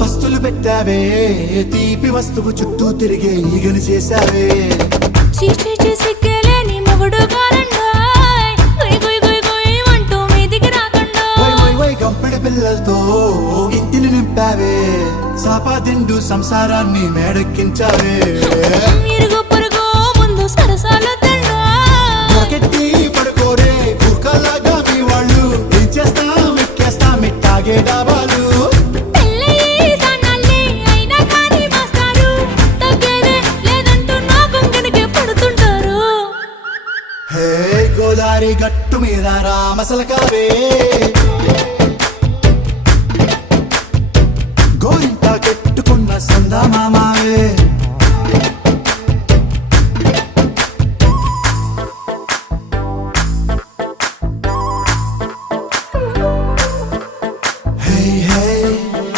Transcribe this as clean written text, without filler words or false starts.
పస్తులు పెట్టావే తీపి వస్తువు చుట్టూ తిరిగే ఈగని చేసావే సిగ్గలేని మొగుడు అంటూ మీదికి రాకుండా గంపెడి పిల్లలతో ఇంటిని నింపావే సాపాదిండు సంసారాన్ని మేడెక్కించావే ఇరుగు పొరుగు ముందు సరసాల కెట్టి పడుకోరే కుక్కలాగా మీ వాళ్ళు ఏం చేస్తాం ఎక్కేస్తాం ఇట్టాగే డాబాలు గోదారి గట్టు మీద రామసలకావే